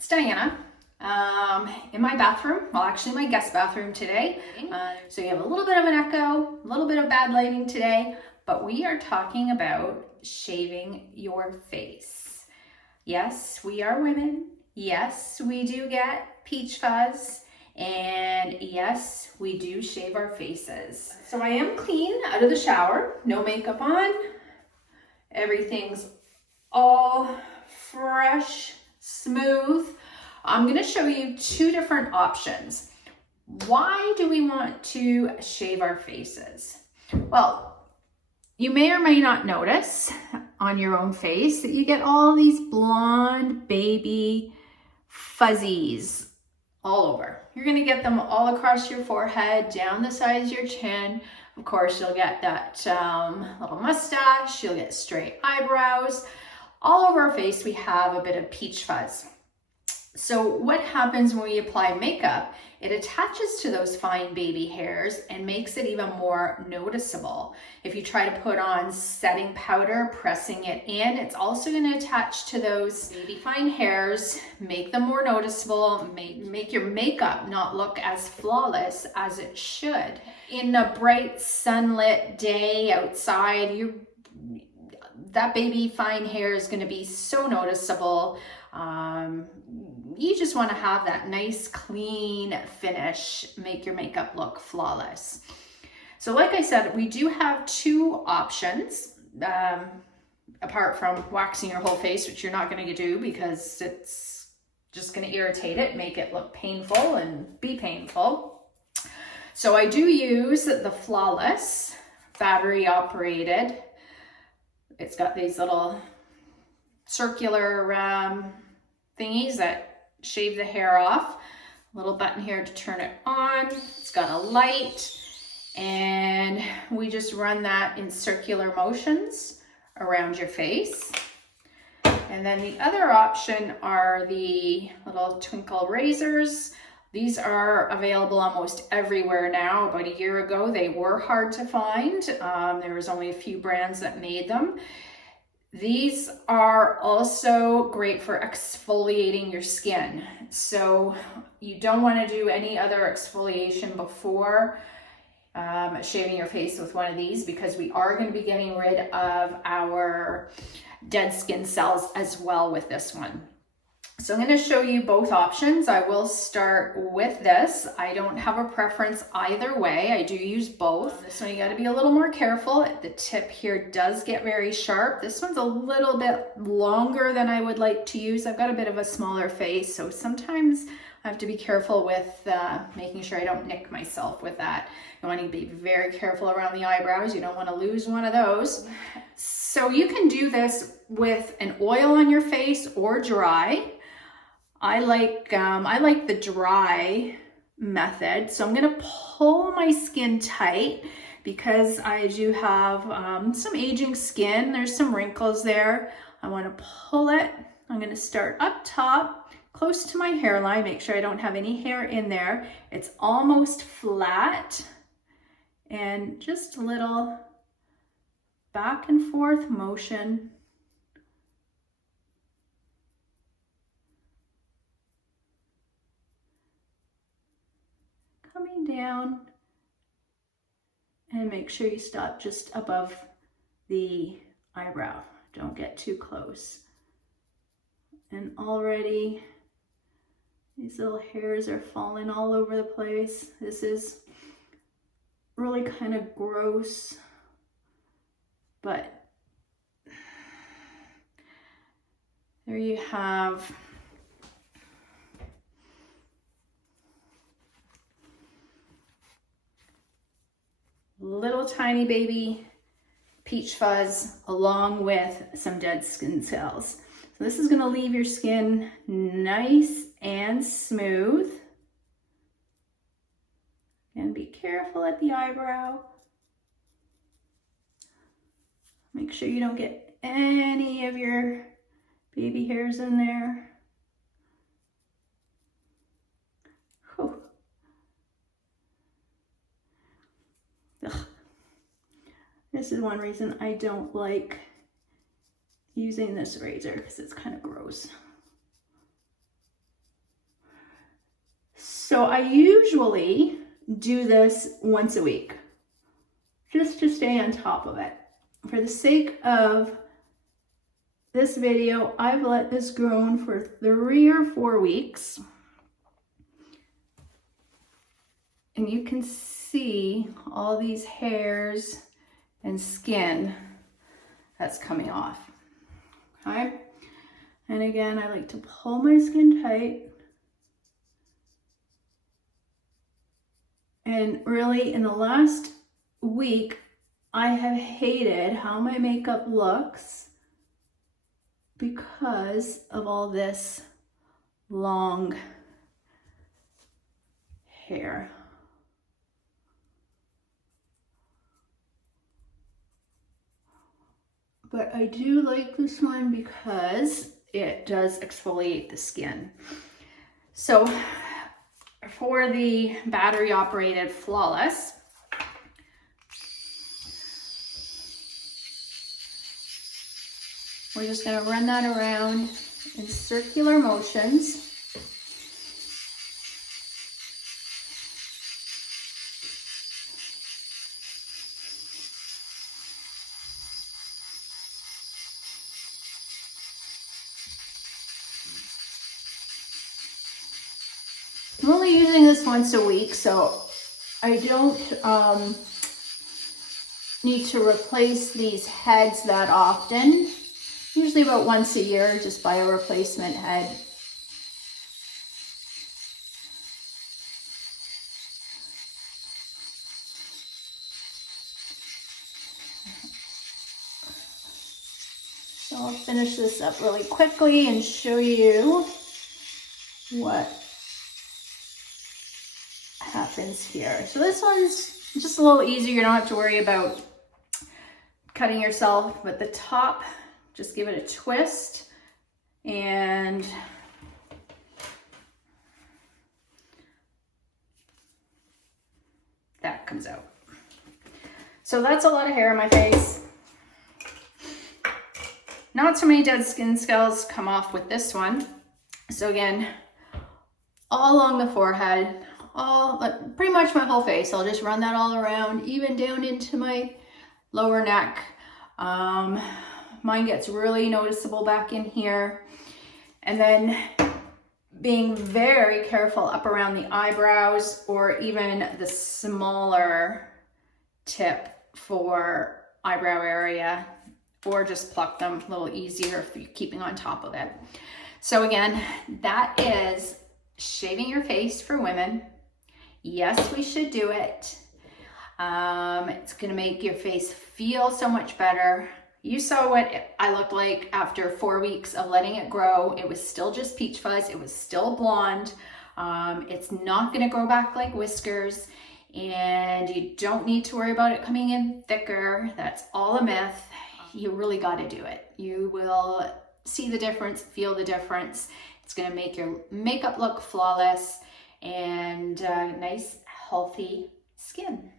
It's Diana in my bathroom, well actually my guest bathroom today. So you have a little bit of an echo, a little bit of bad lighting today, but we are talking about shaving your face. Yes, we are women. Yes, we do get peach fuzz. And yes, we do shave our faces. So I am clean out of the shower, no makeup on. Everything's all fresh, smooth. I'm gonna show you two different options. Why do we want to shave our faces? Well, you may or may not notice on your own face that you get all these blonde baby fuzzies all over. You're gonna get them all across your forehead, down the sides of your chin. Of course, you'll get that little mustache, you'll get straight eyebrows. All over our face, we have a bit of peach fuzz. So what happens when we apply makeup? It attaches to those fine baby hairs and makes it even more noticeable. If you try to put on setting powder, pressing it in, it's also going to attach to those baby fine hairs, make them more noticeable, make your makeup not look as flawless as it should. In a bright sunlit day outside, that baby fine hair is going to be so noticeable. You just want to have that nice clean finish, make your makeup look flawless. So like I said, we do have two options, apart from waxing your whole face, which you're not going to do because it's just going to irritate it, make it look painful and be painful. So I do use the Flawless battery operated. It's got these little circular thingies that shave the hair off. Little button here to turn it on. It's got a light, and we just run that in circular motions around your face. And then the other option are the little twinkle razors. These are available almost everywhere now. About a year ago, they were hard to find. There was only a few brands that made them. These are also great for exfoliating your skin. So you don't want to do any other exfoliation before shaving your face with one of these, because we are going to be getting rid of our dead skin cells as well with this one. So I'm going to show you both options. I will start with this. I don't have a preference either way. I do use both. This one you got to be a little more careful. The tip here does get very sharp. This one's a little bit longer than I would like to use. I've got a bit of a smaller face, so sometimes I have to be careful with making sure I don't nick myself with that. You want to be very careful around the eyebrows. You don't want to lose one of those. So you can do this with an oil on your face or dry. I like the dry method. So I'm gonna pull my skin tight because I do have some aging skin. There's some wrinkles there. I wanna pull it. I'm gonna start up top, close to my hairline, make sure I don't have any hair in there. It's almost flat, and just a little back and forth motion. Coming down, and make sure you stop just above the eyebrow. Don't get too close. And already these little hairs are falling all over the place. This is really kind of gross, but there you have little tiny baby peach fuzz along with some dead skin cells. So this is going to leave your skin nice and smooth. And be careful at the eyebrow. Make sure you don't get any of your baby hairs in there. Whew. Ugh. This is one reason I don't like using this razor, because it's kind of gross. So I usually do this once a week, just to stay on top of it. For the sake of this video, I've let this grow for 3 or 4 weeks. And you can see all these hairs and skin that's coming off, okay? And again, I like to pull my skin tight. And really, in the last week, I have hated how my makeup looks because of all this long hair. But I do like this one because it does exfoliate the skin. So for the battery operated Flawless, we're just going to run that around in circular motions. I'm only using this once a week, so I don't need to replace these heads that often. Usually about once a year, just buy a replacement head. So I'll finish this up really quickly and show you what happens here. So this one's just a little easier. You don't have to worry about cutting yourself, but the top, just give it a twist and that comes out. So that's a lot of hair on my face. Not so many dead skin cells come off with this one. So again, all along the forehead, pretty much my whole face. I'll just run that all around, even down into my lower neck. Mine gets really noticeable back in here. And then being very careful up around the eyebrows or even the smaller tip for eyebrow area, or just pluck them a little easier if you're keeping on top of it. So again, that is shaving your face for women. Yes, we should do it. It's gonna make your face feel so much better. You saw what I looked like after 4 weeks of letting it grow. It was still just peach fuzz. It was still blonde. It's not gonna grow back like whiskers, and you don't need to worry about it coming in thicker. That's all a myth. You really gotta do it. You will see the difference, feel the difference. It's gonna make your makeup look flawless and nice, healthy skin.